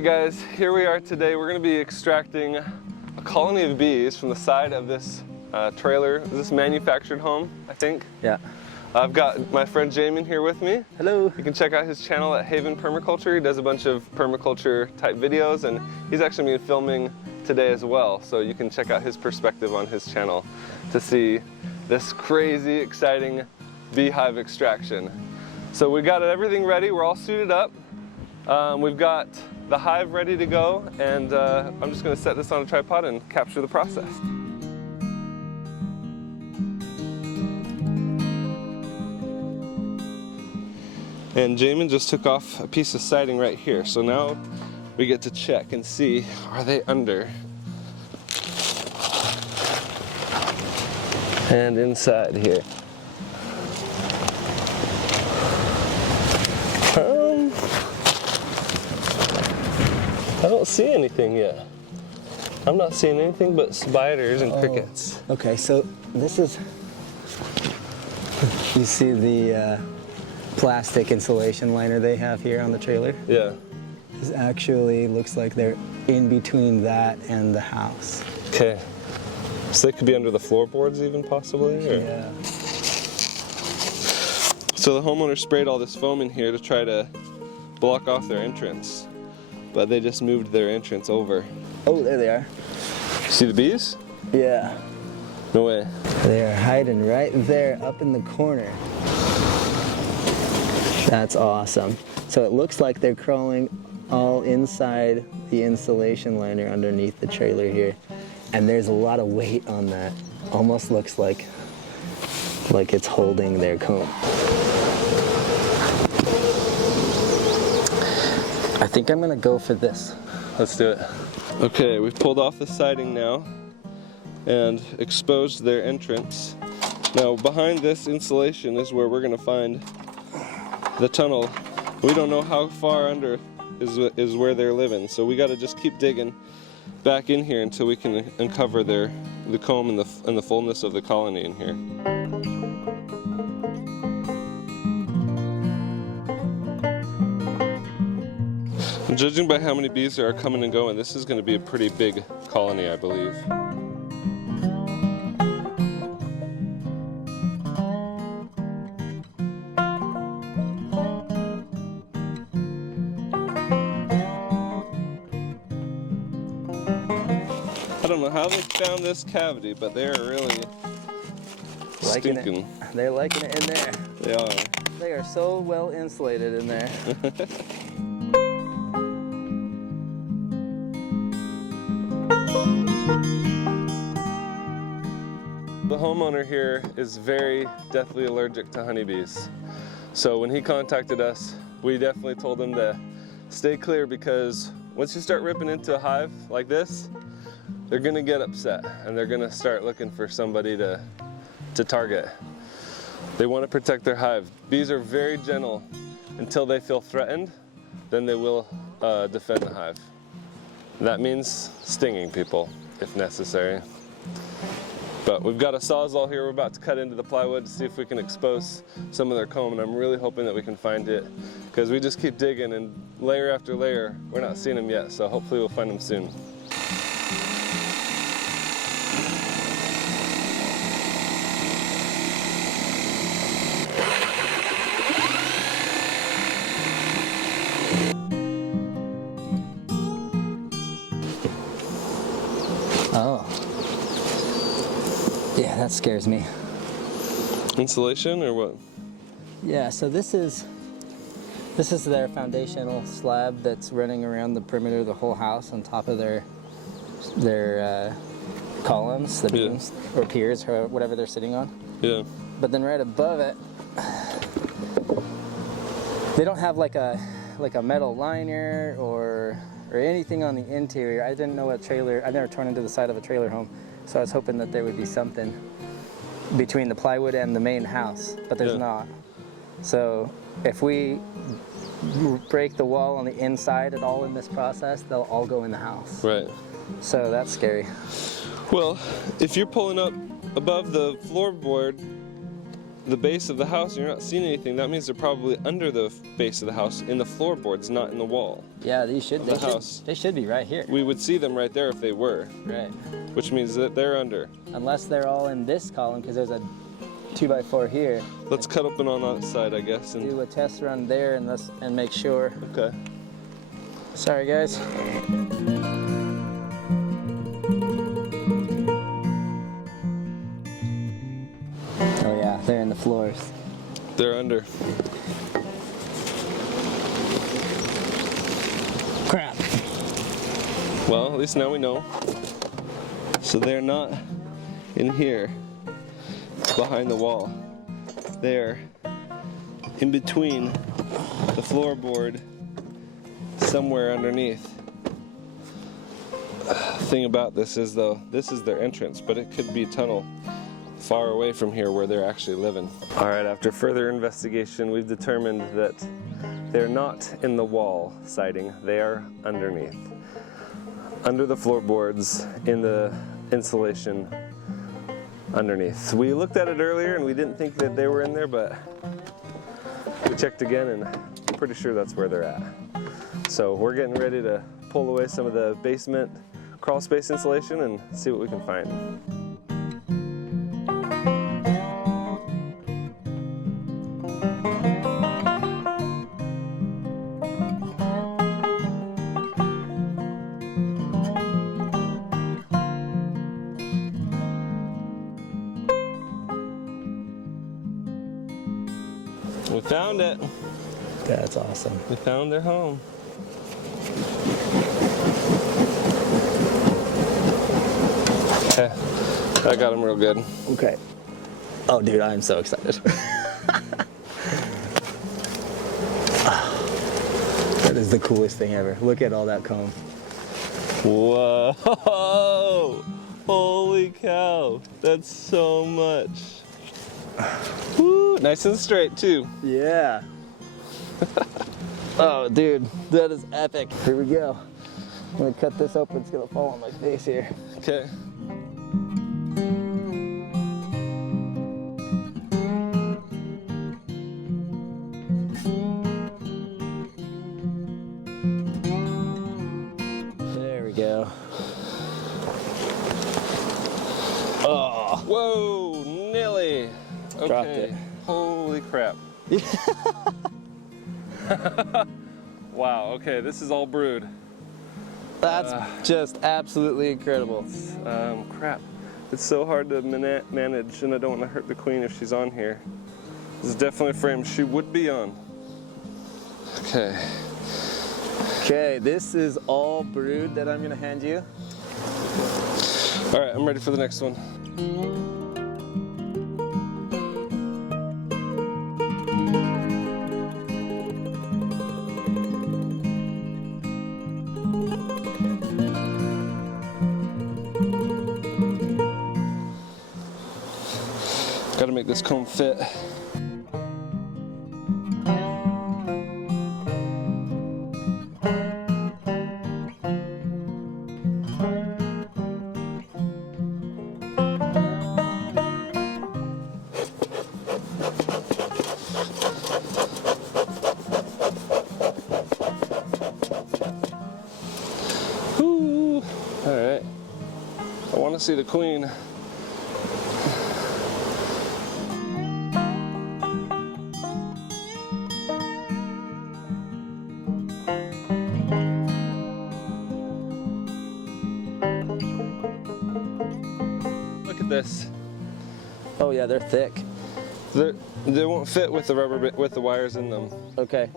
Alright guys, here we are today. We're going to be extracting a colony of bees from the side of this trailer. Is this manufactured home, I think? Yeah. I've got my friend Jamin here with me. Hello. You can check out his channel at Haven Permaculture. He does a bunch of permaculture type videos, and he's actually been filming today as well. So you can check out his perspective on his channel to see this crazy, exciting beehive extraction. So we got everything ready. We're all suited up. We've got the hive ready to go, and I'm just going to set this on a tripod and capture the process. And Jamin just took off a piece of siding right here, so now we get to check and see, are they under and inside here. I don't see anything yet. I'm not seeing anything but spiders and crickets. Okay, so this is, you see the plastic insulation liner they have here on the trailer? Yeah. This actually looks like they're in between that and the house. Okay. So they could be under the floorboards even possibly? Or? Yeah. So the homeowner sprayed all this foam in here to try to block off their entrance, but they just moved their entrance over. Oh, there they are. See the bees? Yeah. No way. They are hiding right there up in the corner. That's awesome. So it looks like they're crawling all inside the insulation liner underneath the trailer here. And there's a lot of weight on that. Almost looks like it's holding their comb. I think I'm gonna go for this. Let's do it. Okay, we've pulled off the siding now and exposed their entrance. Now behind this insulation is where we're gonna find the tunnel. We don't know how far under is where they're living, so we gotta just keep digging back in here until we can uncover the comb and the fullness of the colony in here. And judging by how many bees there are coming and going, this is going to be a pretty big colony, I believe. I don't know how they found this cavity, but they're really stinking. They're liking it in there. They are. They are so well insulated in there. The homeowner here is very deathly allergic to honeybees. So when he contacted us, we definitely told him to stay clear, because once you start ripping into a hive like this, they're gonna get upset and they're gonna start looking for somebody to target. They want to protect their hive. Bees are very gentle until they feel threatened, then they will defend the hive. That means stinging people if necessary. But we've got a sawzall here. We're about to cut into the plywood to see if we can expose some of their comb, and I'm really hoping that we can find it, because we just keep digging and layer after layer, we're not seeing them yet, so hopefully we'll find them soon. Oh. Yeah, that scares me. Insulation or what? Yeah, so this is their foundational slab that's running around the perimeter of the whole house on top of their columns, the beams, or piers, or whatever they're sitting on. Yeah. But then right above it, they don't have like a metal liner or anything on the interior. I didn't know what trailer, I've never torn into the side of a trailer home, so I was hoping that there would be something between the plywood and the main house, but there's not. So if we break the wall on the inside at all in this process, they'll all go in the house. Right. So that's scary. Well, if you're pulling up above the floorboard, the base of the house and you're not seeing anything, that means they're probably under the base of the house in the floorboards, not in the wall. Yeah, they should be right here. We would see them right there if they were. Right. Which means that they're under. Unless they're all in this column, because there's a 2x4 here. Let's cut open on that side, I guess. And do a test run there and make sure. Okay. Sorry, guys. Oh yeah, they're in the floors. They're under. Crap. Well, at least now we know. So they're not in here, behind the wall. They're in between the floorboard, somewhere underneath. Thing about this is though, this is their entrance, but it could be a tunnel far away from here where they're actually living. All right, after further investigation, we've determined that they're not in the wall siding, they are underneath. Under the floorboards, in the insulation underneath. We looked at it earlier and we didn't think that they were in there, but we checked again and I'm pretty sure that's where they're at. So we're getting ready to pull away some of the basement crawl space insulation and see what we can find. We found it. That's awesome. We found their home. Okay, I got them real good. Okay. Oh, dude, I'm so excited. That is the coolest thing ever. Look at all that comb. Whoa! Holy cow! That's so much. Woo! Nice and straight too. Yeah. Oh, dude, that is epic. Here we go. I'm gonna cut this open. It's gonna fall on my face here. Okay. There we go. Oh! Whoa! Nearly. Okay. Dropped it. Holy crap. Wow, okay, this is all brood. That's just absolutely incredible. Crap. It's so hard to manage, and I don't want to hurt the queen if she's on here. This is definitely a frame she would be on. Okay. Okay, this is all brood that I'm gonna hand you. All right, I'm ready for the next one. Gotta make this comb fit. Woo! All right. I want to see the queen. Look at this. Oh yeah, they're thick. They won't fit with the with the wires in them. Okay.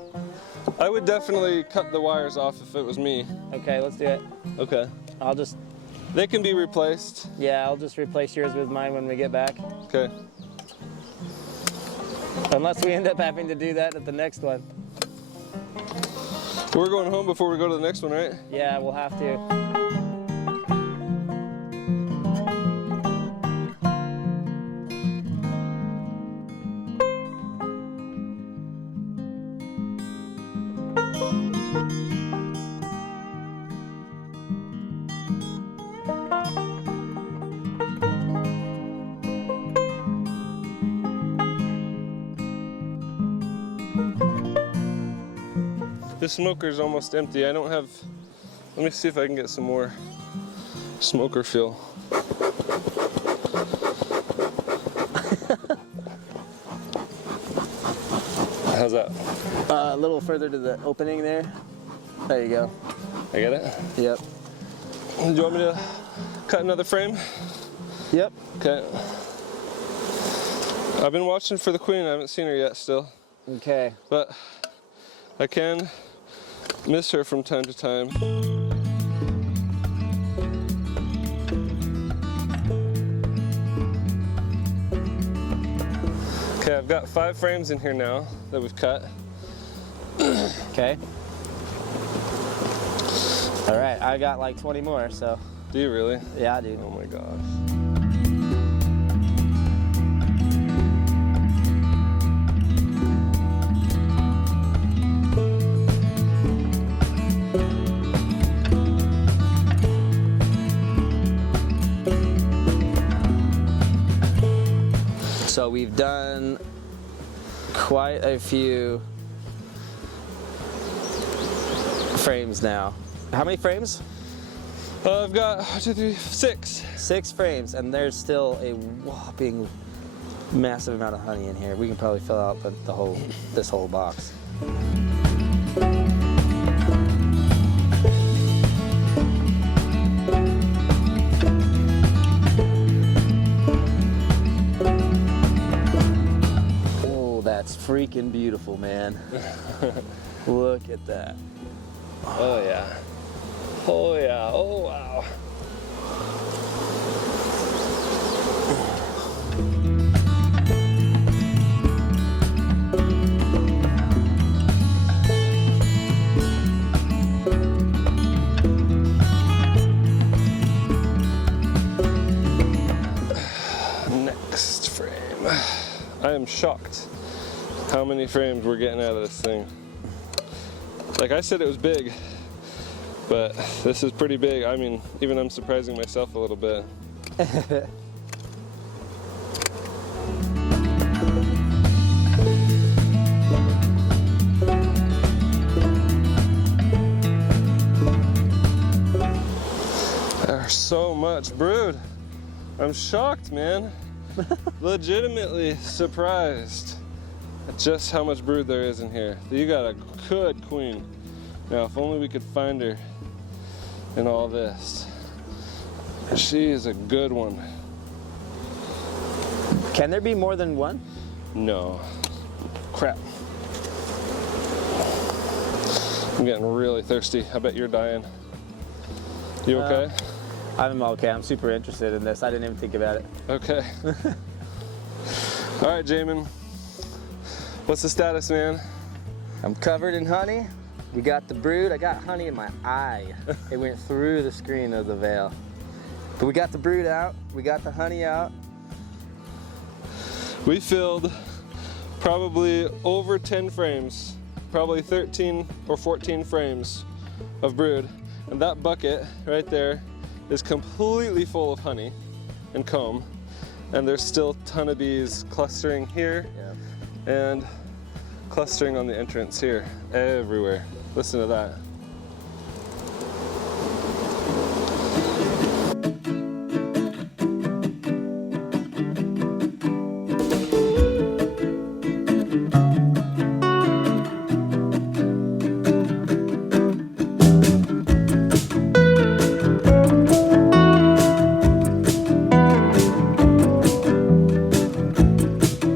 I would definitely cut the wires off if it was me. Okay, let's do it. Okay. I'll just, They can be replaced. yeah, I'll just replace yours with mine when we get back. Okay. Unless we end up having to do that at the next one. We're going home before we go to the next one, right? Yeah, we'll have to. This smoker's almost empty. I don't have, let me see if I can get some more smoker fuel. How's that? A little further to the opening there. There you go. I get it? Yep. Do you want me to cut another frame? Yep. Okay. I've been watching for the queen. I haven't seen her yet still. Okay. But I can miss her from time to time. Okay, I've got 5 frames in here now that we've cut. Okay. All right, I got like 20 more, so. Do you really? Yeah, dude. Oh my gosh. So we've done quite a few frames now. How many frames? I've got 1, 2, 3, 6. 6 frames, and there's still a whopping massive amount of honey in here. We can probably fill out this whole box. That's freaking beautiful, man. Look at that. Oh yeah. Oh yeah. Oh wow. Next frame. I am shocked how many frames we're getting out of this thing. Like I said, it was big, but this is pretty big. I mean, even I'm surprising myself a little bit. There's so much brood. I'm shocked, man. Legitimately surprised at just how much brood there is in here. You got a good queen. Now, if only we could find her in all this. She is a good one. Can there be more than one? No. Crap. I'm getting really thirsty. I bet you're dying. You okay? I'm okay. I'm super interested in this. I didn't even think about it. Okay. All right, Jamin. What's the status, man? I'm covered in honey. We got the brood. I got honey in my eye. It went through the screen of the veil. But we got the brood out. We got the honey out. We filled probably over 10 frames, probably 13 or 14 frames of brood. And that bucket right there is completely full of honey and comb. And there's still a ton of bees clustering here. Yeah. And clustering on the entrance here, everywhere. Listen to that.